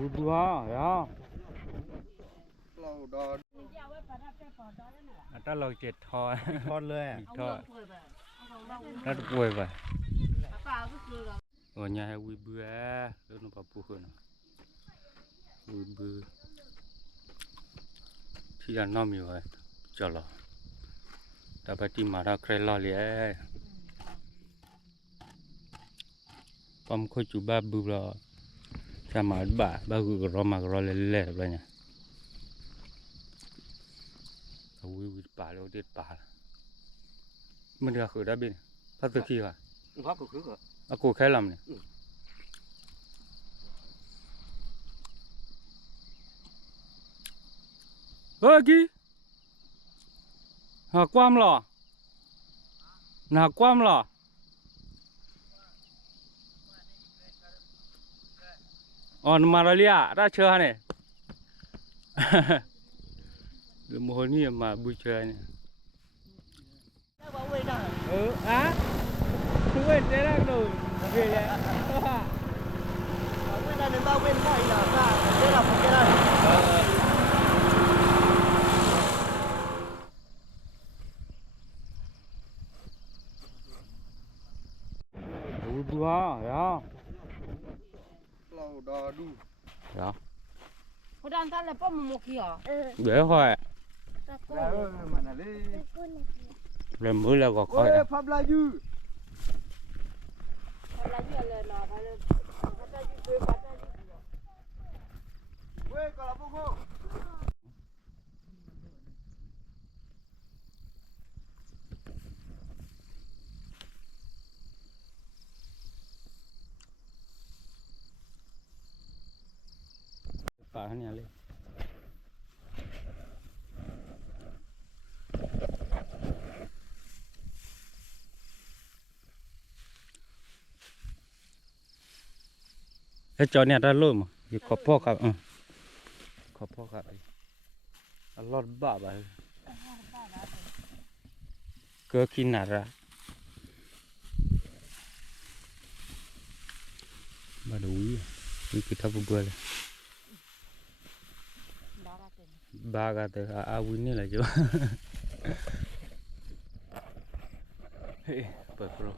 vui bữa ya ta lầu chết thò ทอดเลยอ่ะ thò rất vui vậy ở nhà hay vui bữa rồi nó bảo bù hơn vui bữa thì là nó nhiều rồi chờ lo ta phải tìm mà ra khai lo liền bấm khôi chú ba bù rồi cha mà ba gửi rồi mà rồi lẹ rồi nhỉ vui bà đâu điệt bà mình ra khử đã bên phát từ khi hả phát cực khứ à cô khai làm này ơ kì hả quam lò nà quam lò mà ra lia ra chơi này được một hồi nhiều mà vui chơi này á chúng mình sẽ đang đổi về đấy quên đây đến tao quên mọi là ra đây là một cái này vui bữa ya lâu đò đu ya Hồi đang ta là có một kia. để hỏi mà là lên làm mới là có khỏi ôi pháp la dư ôi còn là bông không bà nhà lên cái chó này ra luôn mà thì có po cả có po cả lót bả bà cơ khi nào ra bà đuối cái tháp bùa này ba cái từ win này là chứ ปิดโปร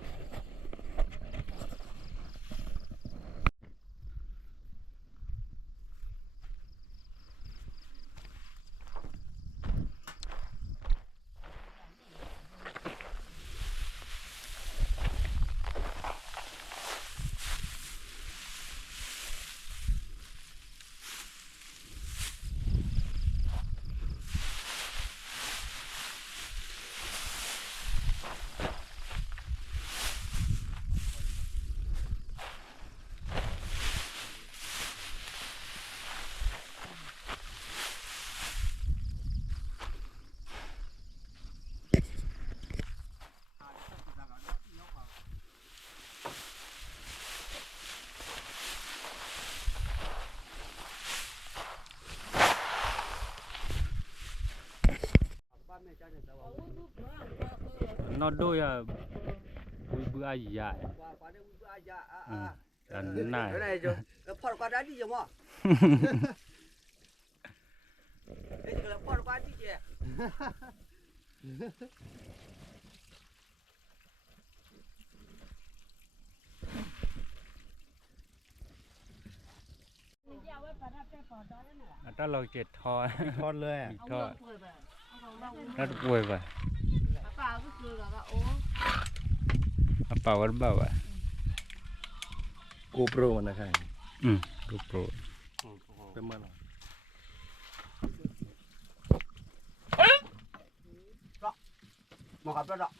nó đôi bữa ai dài này này rồi phật qua đã đi rồi mà đây là phật qua đi chứ ta lầu chết thò ทอดเลยอ่ะ thò rất vui vậy bảo vẫn bảo vậy GoPro มันนะใคร GoPro เป็นมันมาขับรถอ่ะ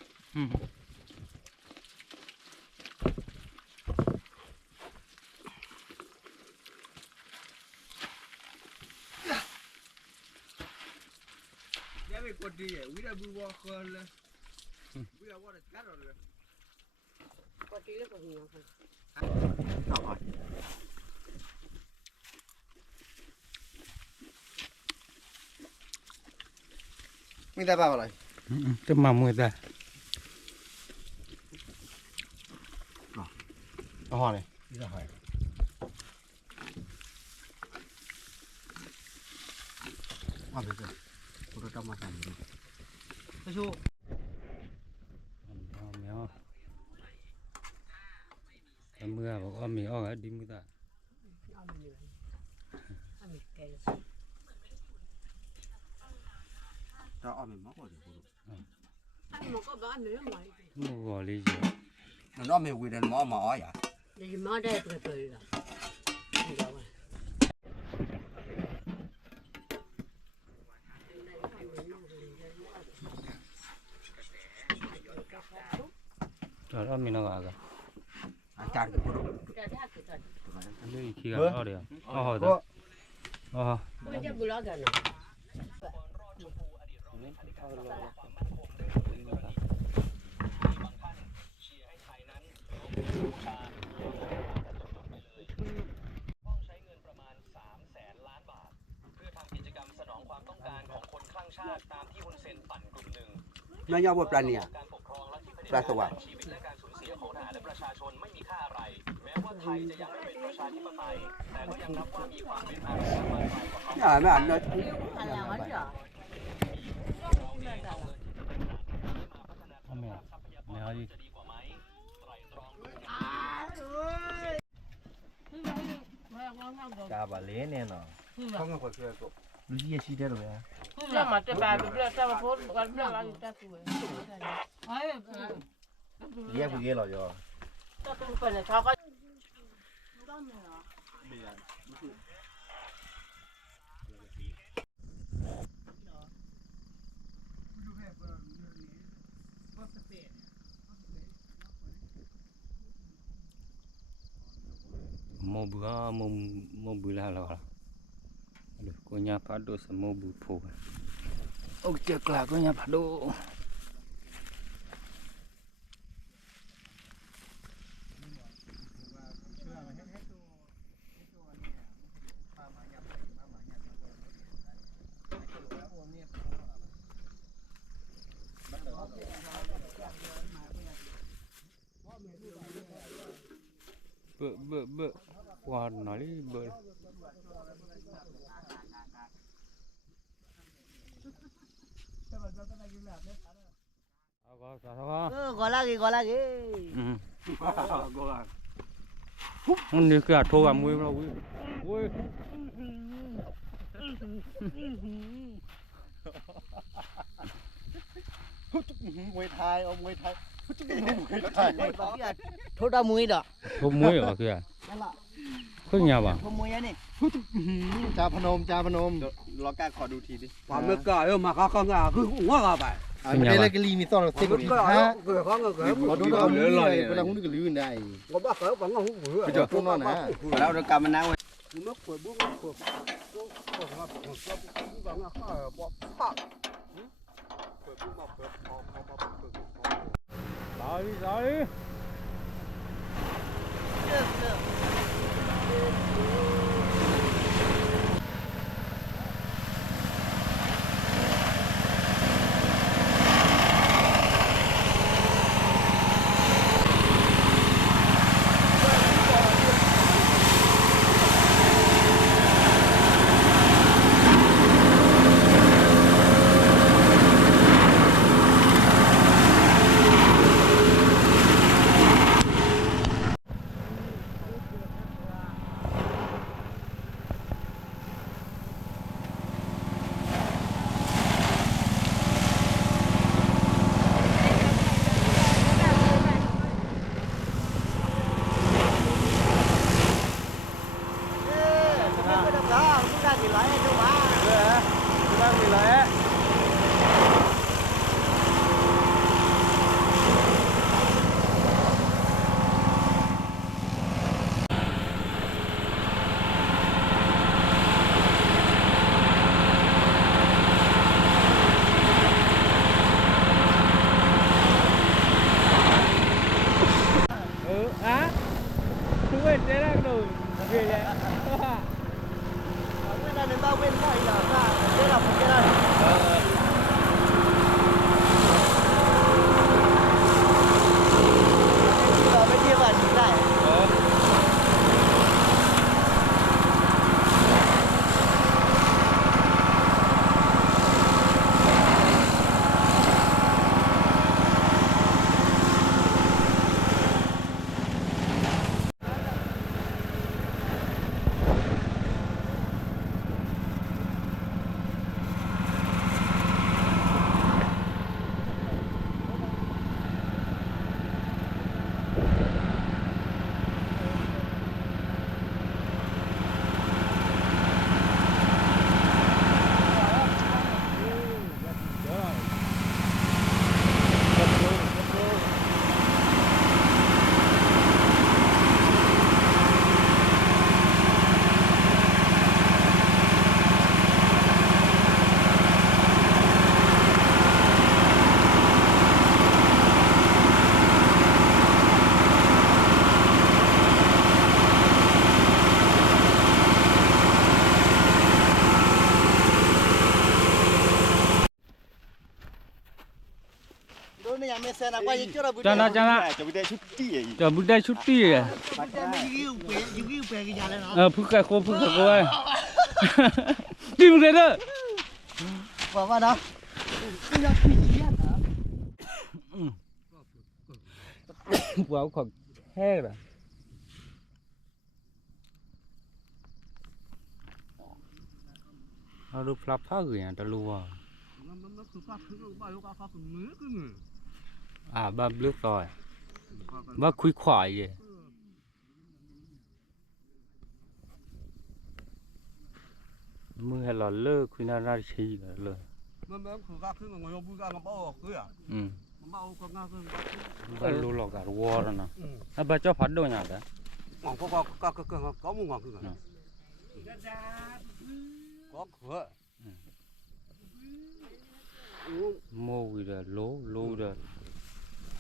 ไม่กดดีอ่ะวิธีบูวอคอนเลยวิธีว่าจะกัดเลยกดดีแล้วก็หัวคนมีแต่เปล่าอะไร จะมามือได้ เอาห่อเลยนี่จะห่อ ว่าไปเลยเราต้องมาทำดูไปชู เมียวแต่เมื่อบอกว่ามีอ้อดิมือตา เราเอาไม่มากกว่าเดี๋ยว Ăn mà có bán nữa mà. มูกอลีจ้ะ เราไม่วิ่งหม้อมาอ๋ออย่า Thì mà đây từ từ là. Rồi mình nó gà. อาจารย์กับพวก Lấy khi gà ở đây. Ờ đó. Ờ. Bây giờ bữa đó rồi. ต้องใช้เงินประมาณ300,000 ล้านบาทเพื่อทำกิจกรรมสนองความต้องการของคนคลั่งชาติตามที่ฮุนเซนปั่นกลุ่มหนึ่ง นายกบทปลาเนี่ย การปกครองและที่ ปลาสวรรค์ ชีวิตและการสูญเสียของทหารและประชาชนไม่มีค่าอะไร แม้ว่าไทยจะยังไม่เป็นประชาธิปไตยแต่ก็ยังนับว่ามีความเป็นอาชีพมากกว่าเขา อย่าไม่อ่านเลย Ăn là hết rồi. Ờ mẹ. Mẹ đi. กาบาเล่เนี่ยเนาะ เขาไม่ค่อยเชื่อกู รู้ยี่ชีได้หรอเนี่ย Ra mà cái bà bữa ra mà phốt gần ra là người ta tuổi. Ấy. เรียกผู้เยี่ยหรอโย Ta cũng phải là sao có. โมบุอ่ะโมบุลาแล้วล่ะดูกูญาพัดดูสโมบุโพโอ้เจ้ากลากูญาพัดดูเบอะกว่าหน่อยเบอะgọi là gì gọi là gì มันนี่คือโทรกับมือเราเว้ย มวยไทยเอามวยไทยมวยไทยโทษดามุยดอก โทรมวยเหรอคือขึ้นยาวป่ะ โทษมวยนี่จาพนมรอการขอดูทีดิ ความไม่กล้าเออมาเขาง่ายคือหัวเขาไป ไม่ได้เลยก็ลีมีต้นเต็ม มัน ที่ ก็ ฮะ เกิดเขาเกิด ขอดูดาวมือเลยเวลาหุ้นก็ลื้อได้ ผมว่าเขาฝังหัวหัว ไปจอดตรงนั้นนะ แล้วเรากำมันนั่งไว้มันขวดบุ้งขวดว่าบังข้าบอกผ้าขวดบุ้งมาเปิดพอ Sorry. เนี่ยไม่เซ็นอะไรยิ่งเจอเรา จันนะจันนะ จะไปได้ชุดที่อีก จะบุได้ชุดตีอ่ะ ไม่ยิ่งเปย์กันยาเลยเนาะ พึ่งกะโคพึ่งกะโคไอ้ตีมึงเลยเด้อ บอกว่าเนาะไม่อยากขี้เกียจนะ หัวของแห้งละเราดูปลาผ้าอื่นอย่างตะลัว มันคือก็คือบ้าลูกก็คือมือคือมือ บ้าเลือกต่อยบ้าคุยขวายเย่มือให้เราเลิกคุยน่ารักชีกันเลย มันคือก็คือมันยกมือก็มันเบาคืออ่ะมันเบาก็ง่ายคือ บ้ารู้หรอกอะวัวนะบ้าเจ้าพัดโดนอย่างเด้อ มันก็มึงก็คือกันก็คือ โม่วีเดโลเด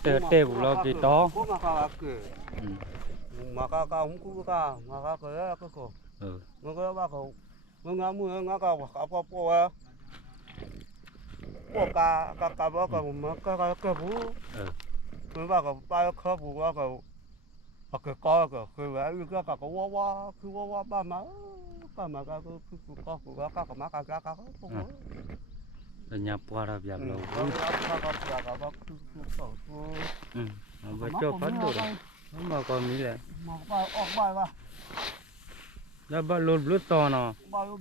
เตะบุเรากี่ต่อ ก็มาก็คือมาก็ผมกูก็มาก็ก็มันก็ว่าเขามันงามืองาก็เขาก็ปวปวกาว่าก็มันก็ผู้มันว่าก็ไปเขาผู้ว่าก็ก็คือว่าก็ว่าคือว่าบ้ามาก็มาก็คือก็มาก็nhà qua ra việc lâuก็ bà cho phát đồ mà còn mỹ lệ มาไปออกไปว่า đã bắt lột lướt to nó บ่อยู่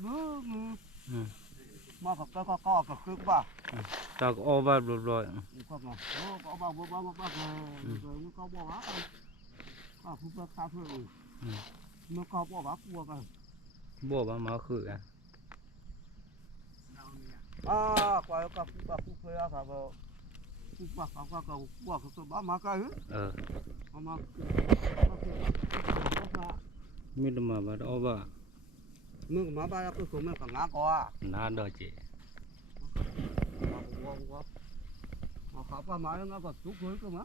มาก็คือว่า ta có ô ba lột rồi ก็มาก็บ่ก็บ่ว่าก็ผู้ประกาศเพิ่นมันก็บ่ว่ากลัวกัน bộ ba má khử à กว่าก็ผู้เคยอ่ะก็ผู้ปากก็บ่ก็บ้ามาก็มา mi đâm mà bà ô ba มึงมาบ้านก็มันก็งาก็ na đỡ chị มาขับมาแล้วก็ทุกคนก็มา